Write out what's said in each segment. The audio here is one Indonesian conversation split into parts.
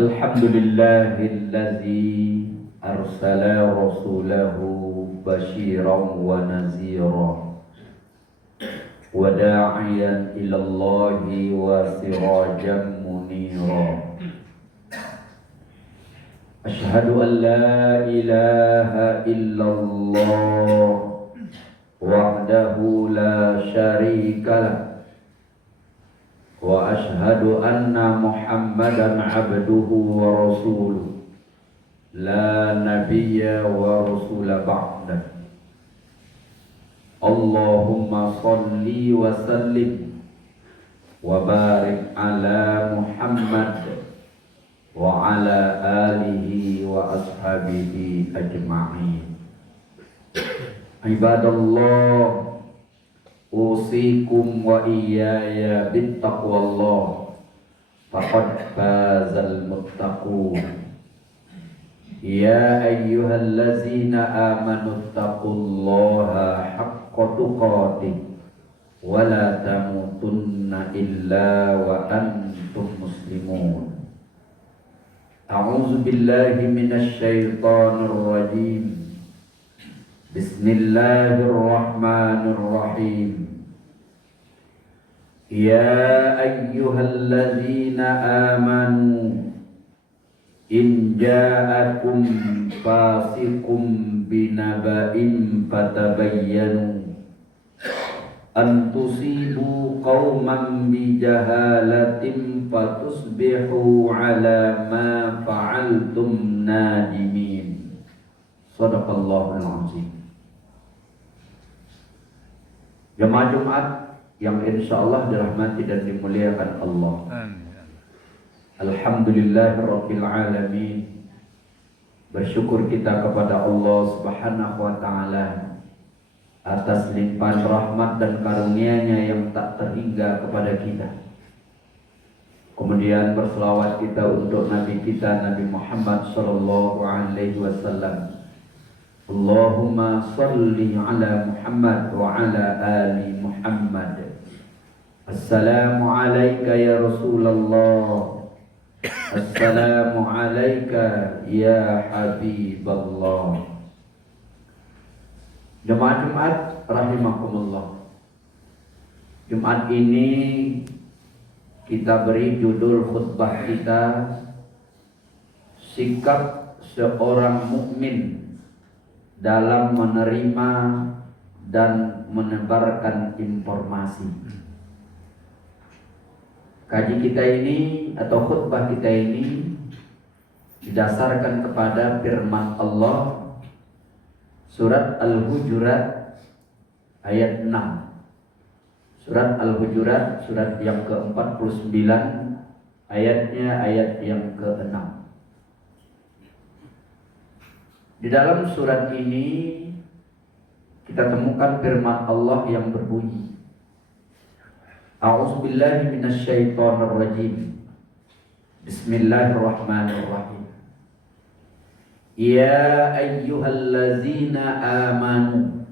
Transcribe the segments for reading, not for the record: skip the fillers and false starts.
Alhamdulillahilladzi arsala rasulahu basyiran wa nazira wa da'iyan ilallahi wa sirajan munira. Ashhadu an la ilaha illallah wahdahu la syarika lah wa ashhadu anna Muhammadan abduhu wa rasuluh la nabiyya wa rasula ba'dah. Allahumma salli wa sallim wa barik ala Muhammad wa ala alihi wa ashabihi ajma'in. Ibadallah, usikum wa iyaya bittaqwallah, faqad fazal muttaqun. Ya ayyuhallazina amanu taqullaha haqqa tuqatih wa la tamutunna illa wa antum muslimun. A'udzu billahi minasy syaithanir rajim. Bismillahirrahmanirrahim. Ya ayyuhalladzina amanu in ja'akum fasiqum binaba'in fatabayyanu an tusibu qauman bijahalatin fatusbihu ala ma fa'altum nadimin. Shadaqallahul azim. Jemaah Jumat yang insyaallah dirahmati dan dimuliakan Allah. Alhamdulillahirabbil alamin. Bersyukur kita kepada Allah Subhanahu wa taala atas limpahan rahmat dan karunia-Nya yang tak terhingga kepada kita. Kemudian berselawat kita untuk Nabi kita Nabi Muhammad sallallahu alaihi wasallam. Allahumma salli ala Muhammad wa ala ali Muhammad. Assalamu alayka ya Rasulullah. Assalamu alayka ya Habiballah. Jemaah Jumat rahimakumullah. Jumat ini kita beri judul khutbah kita, sikap seorang mukmin dalam menerima dan menebarkan informasi. Kaji kita ini atau khutbah kita ini didasarkan kepada firman Allah surat Al-Hujurat ayat 6. Surat Al-Hujurat surat yang ke-49 ayatnya ayat yang ke-6. Di dalam surat ini kita temukan firman Allah yang berbunyi, A'udzubillahi minasyaitonir rajim. Bismillahirrahmanirrahim. Ya ayyuhallazina amanu,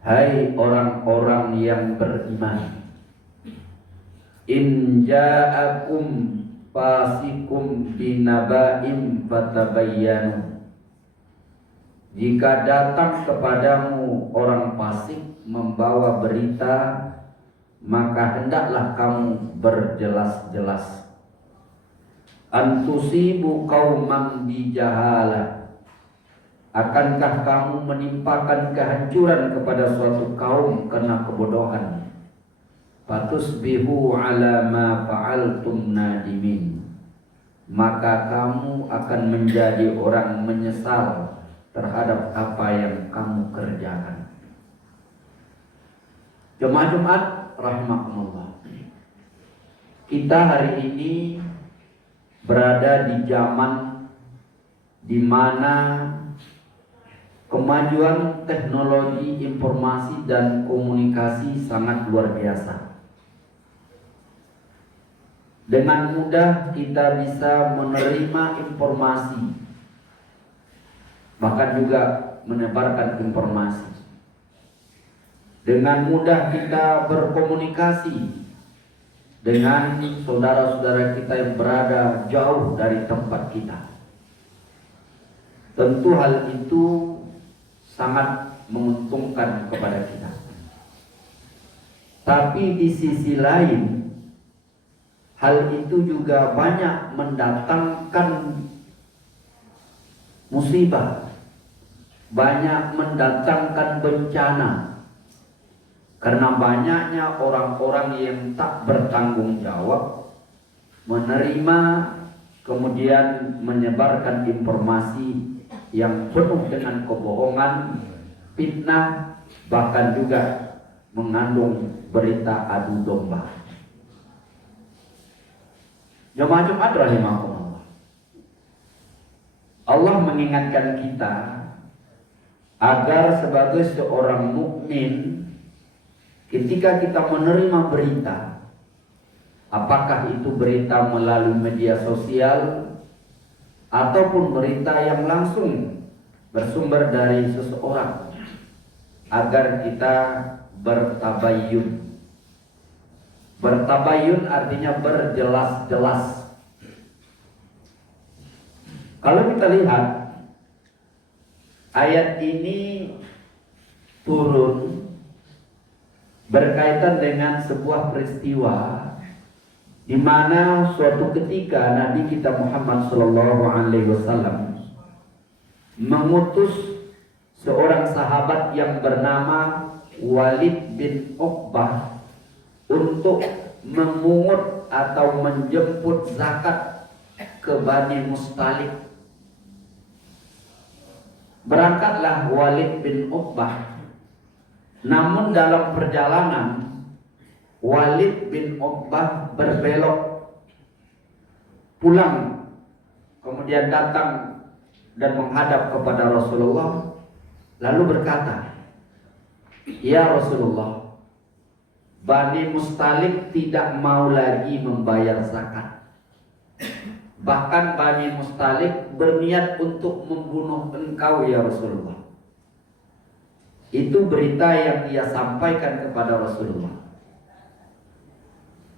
hai orang-orang yang beriman, in ja'akum fasikum binaba'in fatabayyanu, jika datang kepadamu orang fasik membawa berita, maka hendaklah kamu berjelas-jelas. Antusibu qauman bijahalah, akankah kamu menimpakan kehancuran kepada suatu kaum karena kebodohan? Fatusbihu ala ma fa'altum nadimin, maka kamu akan menjadi orang menyesal terhadap apa yang kamu kerjakan. Jemaah Jumat rahimakumullah. Kita hari ini berada di zaman di mana kemajuan teknologi informasi dan komunikasi sangat luar biasa. Dengan mudah kita bisa menerima informasi, bahkan juga menebarkan informasi. Dengan mudah kita berkomunikasi dengan saudara-saudara kita yang berada jauh dari tempat kita. Tentu hal itu sangat menguntungkan kepada kita. Tapi di sisi lain, hal itu juga banyak mendatangkan musibah, banyak mendatangkan bencana. Karena banyaknya orang-orang yang tak bertanggung jawab menerima kemudian menyebarkan informasi yang penuh dengan kebohongan, fitnah, bahkan juga mengandung berita adu domba. Jemaah Jumat rahimakumullah. Allah mengingatkan kita agar sebagai seorang mukmin, ketika kita menerima berita, apakah itu berita melalui media sosial ataupun berita yang langsung bersumber dari seseorang, agar kita bertabayyun. Bertabayyun artinya berjelas-jelas. Kalau kita lihat ayat ini turun berkaitan dengan sebuah peristiwa di mana suatu ketika Nabi kita Muhammad SAW mengutus seorang sahabat yang bernama Walid bin Uqbah untuk memungut atau menjemput zakat ke Bani Mustalik. Berangkatlah Walid bin Uqbah. Namun dalam perjalanan Walid bin Uqbah berbelok pulang, kemudian datang dan menghadap kepada Rasulullah, lalu berkata, "Ya Rasulullah, Bani Mustalik tidak mau lagi membayar zakat. Bahkan Bani Mustalik berniat untuk membunuh engkau ya Rasulullah." Itu berita yang dia sampaikan kepada Rasulullah.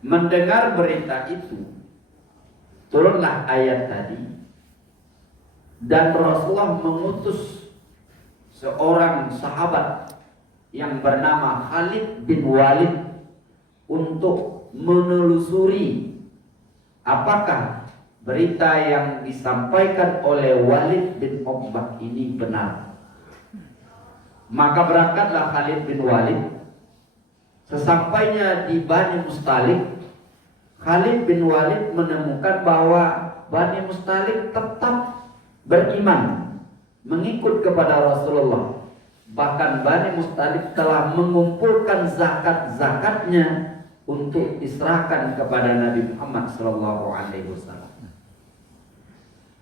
Mendengar berita itu, turunlah ayat tadi, dan Rasulullah mengutus seorang sahabat yang bernama Khalid bin Walid untuk menelusuri apakah berita yang disampaikan oleh Walid bin Uqbah ini benar. Maka berangkatlah Khalid bin Walid. Sesampainya di Bani Mustalik, Khalid bin Walid menemukan bahwa Bani Mustalik tetap beriman, mengikut kepada Rasulullah. Bahkan Bani Mustalik telah mengumpulkan zakat-zakatnya untuk diserahkan kepada Nabi Muhammad SAW.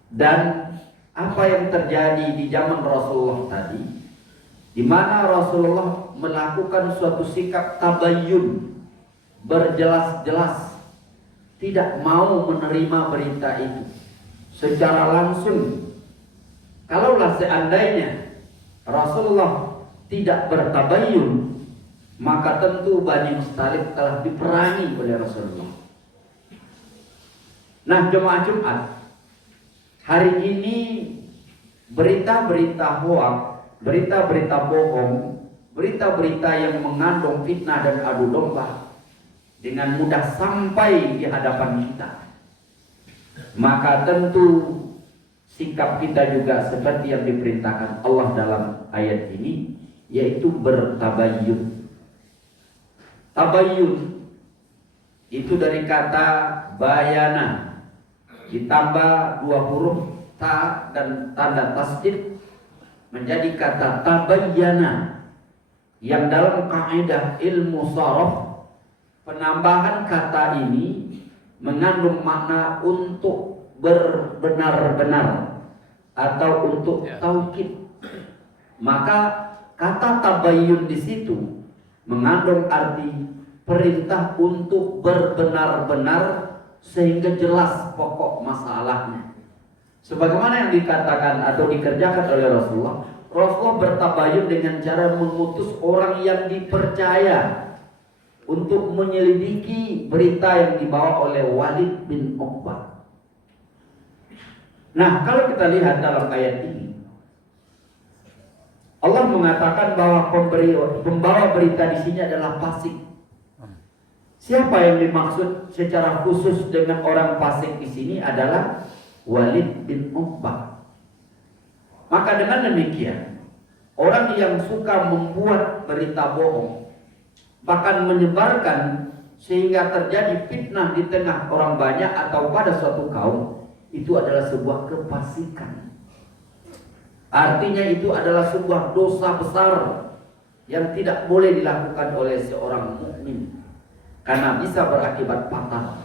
Dan apa yang terjadi di zaman Rasulullah tadi, di mana Rasulullah melakukan suatu sikap tabayyun, berjelas-jelas, tidak mau menerima berita itu secara langsung. Kalaulah seandainya Rasulullah tidak bertabayyun, maka tentu Bani Mustalik telah diperangi oleh Rasulullah. Nah, jemaah Jumat, hari ini berita-berita hoak, berita-berita bohong, berita-berita yang mengandung fitnah dan adu domba dengan mudah sampai di hadapan kita. Maka tentu sikap kita juga seperti yang diperintahkan Allah dalam ayat ini, yaitu bertabayyun. Tabayyun itu dari kata bayana ditambah 2 huruf ta dan tanda tasdid menjadi kata tabayyana, yang dalam kaidah ilmu sharaf penambahan kata ini mengandung makna untuk berbenar-benar atau untuk taukid. Maka kata tabayyun di situ mengandung arti perintah untuk berbenar-benar sehingga jelas pokok masalahnya. Sebagaimana yang dikatakan atau dikerjakan oleh Rasulullah, Rasulullah bertabayyun dengan cara mengutus orang yang dipercaya untuk menyelidiki berita yang dibawa oleh Walid bin Uqbah. Nah, kalau kita lihat dalam ayat ini, Allah mengatakan bahwa pembawa berita di sini adalah fasik. Siapa yang dimaksud secara khusus dengan orang fasik di sini adalah Walid bin Uqbah. Maka dengan demikian, orang yang suka membuat berita bohong, bahkan menyebarkan sehingga terjadi fitnah di tengah orang banyak atau pada suatu kaum, itu adalah sebuah kefasikan. Artinya itu adalah sebuah dosa besar yang tidak boleh dilakukan oleh seorang mukmin karena bisa berakibat fatal.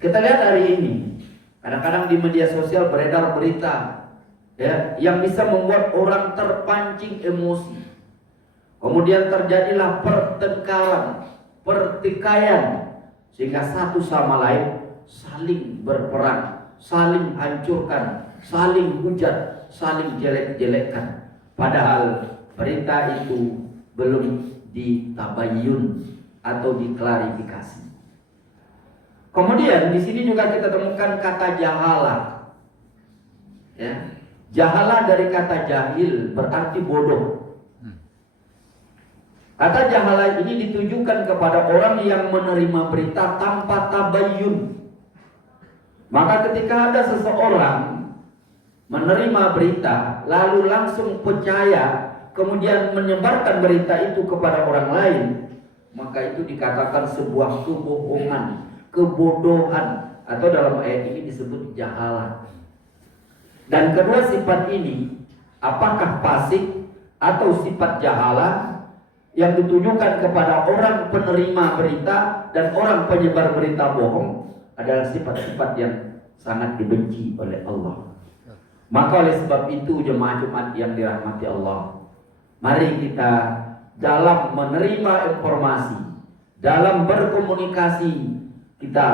Kita lihat hari ini, kadang-kadang di media sosial beredar berita ya, yang bisa membuat orang terpancing emosi. Kemudian terjadilah pertengkaran, pertikaian, sehingga satu sama lain saling berperang, saling hancurkan, saling hujat, saling jelek-jelekkan. Padahal berita itu belum ditabayyun atau diklarifikasi. Kemudian di sini juga kita temukan kata jahalah. Ya. Jahalah dari kata jahil berarti bodoh. Kata jahalah ini ditujukan kepada orang yang menerima berita tanpa tabayyun. Maka ketika ada seseorang menerima berita lalu langsung percaya, kemudian menyebarkan berita itu kepada orang lain, maka itu dikatakan sebuah kebohongan, kebodohan, atau dalam ayat ini disebut jahalah. Dan kedua sifat ini, apakah fasik atau sifat jahalah yang ditujukan kepada orang penerima berita dan orang penyebar berita bohong, adalah sifat-sifat yang sangat dibenci oleh Allah. Maka oleh sebab itu jemaah Jumat yang dirahmati Allah, mari kita dalam menerima informasi, dalam berkomunikasi, kita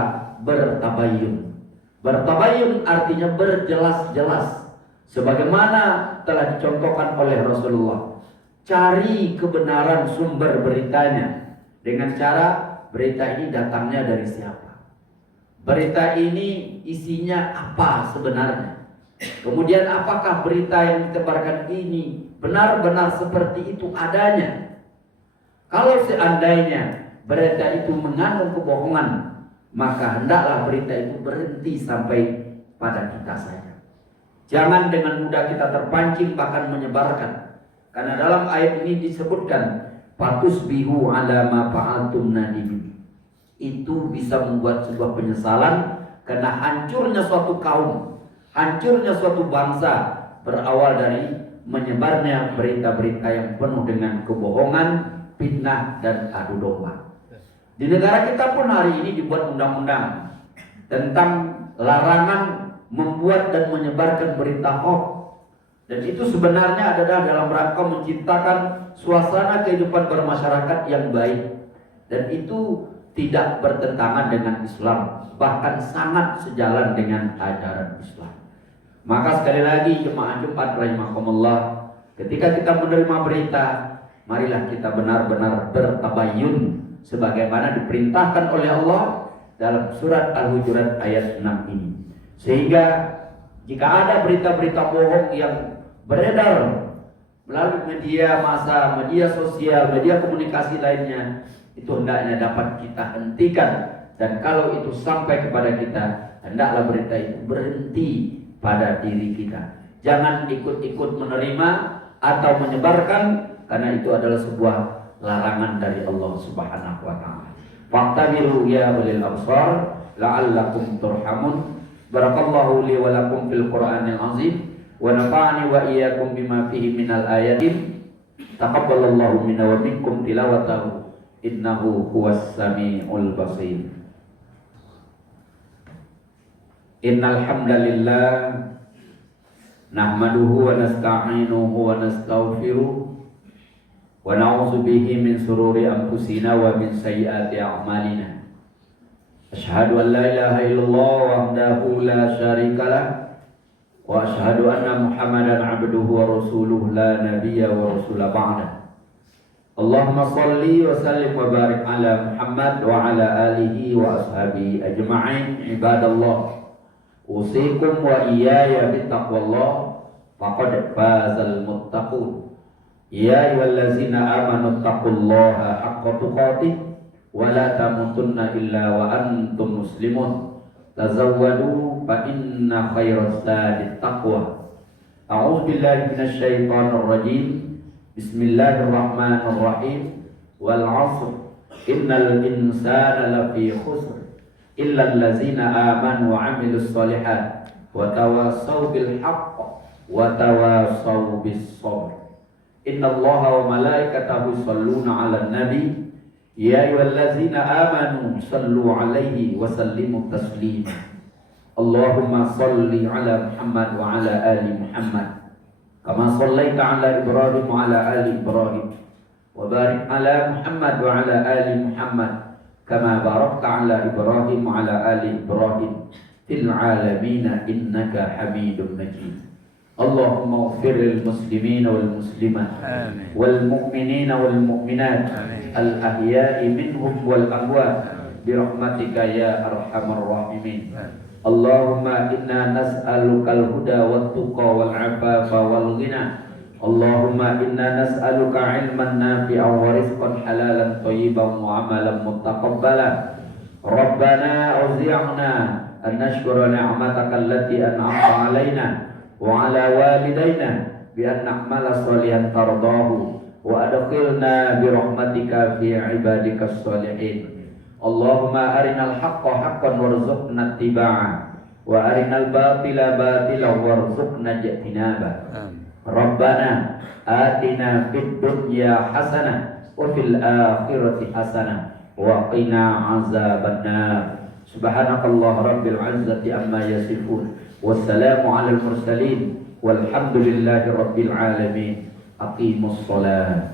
bertabayyun. Bertabayyun artinya berjelas-jelas, sebagaimana telah dicontohkan oleh Rasulullah. Cari kebenaran sumber beritanya dengan cara berita ini datangnya dari siapa, berita ini isinya apa sebenarnya, kemudian apakah berita yang ditebarkan ini benar-benar seperti itu adanya. Kalau seandainya berita itu mengandung kebohongan, maka hendaklah berita itu berhenti sampai pada kita saja. Jangan dengan mudah kita terpancing bahkan menyebarkan. Karena dalam ayat ini disebutkan fatusbihu ala ma fa'altum nadimin. Itu bisa membuat sebuah penyesalan karena hancurnya suatu kaum, hancurnya suatu bangsa berawal dari menyebarnya berita-berita yang penuh dengan kebohongan, fitnah dan adu domba. Di negara kita pun hari ini dibuat undang-undang tentang larangan membuat dan menyebarkan berita hoax. Dan itu sebenarnya adalah dalam rangka menciptakan suasana kehidupan bermasyarakat yang baik. Dan itu tidak bertentangan dengan Islam, bahkan sangat sejalan dengan ajaran Islam. Maka sekali lagi jemaah Jumat rahimakumullah, ketika kita menerima berita, marilah kita benar-benar bertabayyun sebagaimana diperintahkan oleh Allah dalam surat Al-Hujurat ayat 6 ini. Sehingga jika ada berita-berita bohong yang beredar melalui media massa, media sosial, media komunikasi lainnya, itu hendaknya dapat kita hentikan. Dan kalau itu sampai kepada kita, hendaklah berita itu berhenti pada diri kita. Jangan ikut-ikut menerima atau menyebarkan, karena itu adalah sebuah larangan dari Allah Subhanahu wa taala. Faqtabiru ya ulil absar la'allakum turhamun. Barakallahu li wa lakum fil Qur'anil azim wa nafa'ani wa iyyakum bima fihi minal ayatin. Taqabbalallahu minna wa minkum tilawatahu innahu huwas samiul basir. Innal hamdalillah nahmaduhu wa nasta'inuhu wa nastaghfiruh wa na'udzu bihi min sururi anfusina wa min sayyiati a'malina. Asyhadu an la ilaha illallah wahdahu la syarikalah wa asyhadu anna Muhammadan 'abduhu wa rasuluhu la nabiyya wa rasula ba'da. Allahumma salli wa sallim wa barik ala Muhammad wa ala alihi wa ashabihi ajma'in. Ibadallah, usikum wa iyaya bittaqwallah, faqad fazal muttaqun. Ya ayyuhallazina amanu taqullaha haqqa tuqatih wa la tamutunna illa wa antum muslimun. Tazawwadu fa inna khairaz zadit taqwa. A'udzu billahi minasy syaithanir rajim. Bismillahirrahmanirrahim. Wal 'ashr innal insana lafi khusr illa allazina amanu wa 'amilus shalihat wa tawassaw bil haqq wa tawassaw bis sabr. Innallaha wa malaikatahu yusholluna 'alan nabi ya ayyuhallazina amanu shallu 'alaihi wa sallimu taslima. Allahumma shalli 'ala Muhammad wa 'ala ali Muhammad kama shallaita 'ala Ibrahim wa 'ala ali Ibrahim wa barik 'ala Muhammad wa 'ala ali Muhammad kama barakta 'ala Ibrahim wa 'ala ali Ibrahim fil 'alamin innaka Hamidum Majid. Allahumma ighfir lil muslimina wal muslimat wal mu'minina wal mu'minat al ahya'i minhum wal amwat bi rahmatika ya arhamar rahimin. Allahumma inna nas'alukal huda wat tuqa wal 'afafa wal ghina. Allahumma inna nas'aluka 'ilman nafi'an wa rizqan halalan thayyiban wa 'amalan mutaqabbalan. Rabbana auzi'na an nashkura ni'mataka allati an'amta 'alaina wa 'ala walidayna bi an na'mala shalihan tardahu wa adkhilna bi rahmatika fi 'ibadikas shalihin. Allahumma arinal haqqa haqqan warzuqna ittiba'ah wa arinal batila batilan warzuqna ijtinabah. Rabbana atina fid dunya hasanah wa fil akhirati hasanah wa qina azabannar. Subhanakallah rabbil izzati amma yasifun wassalamu alal mursalin walhamdulillahi rabbil alamin. Aqimus shalah.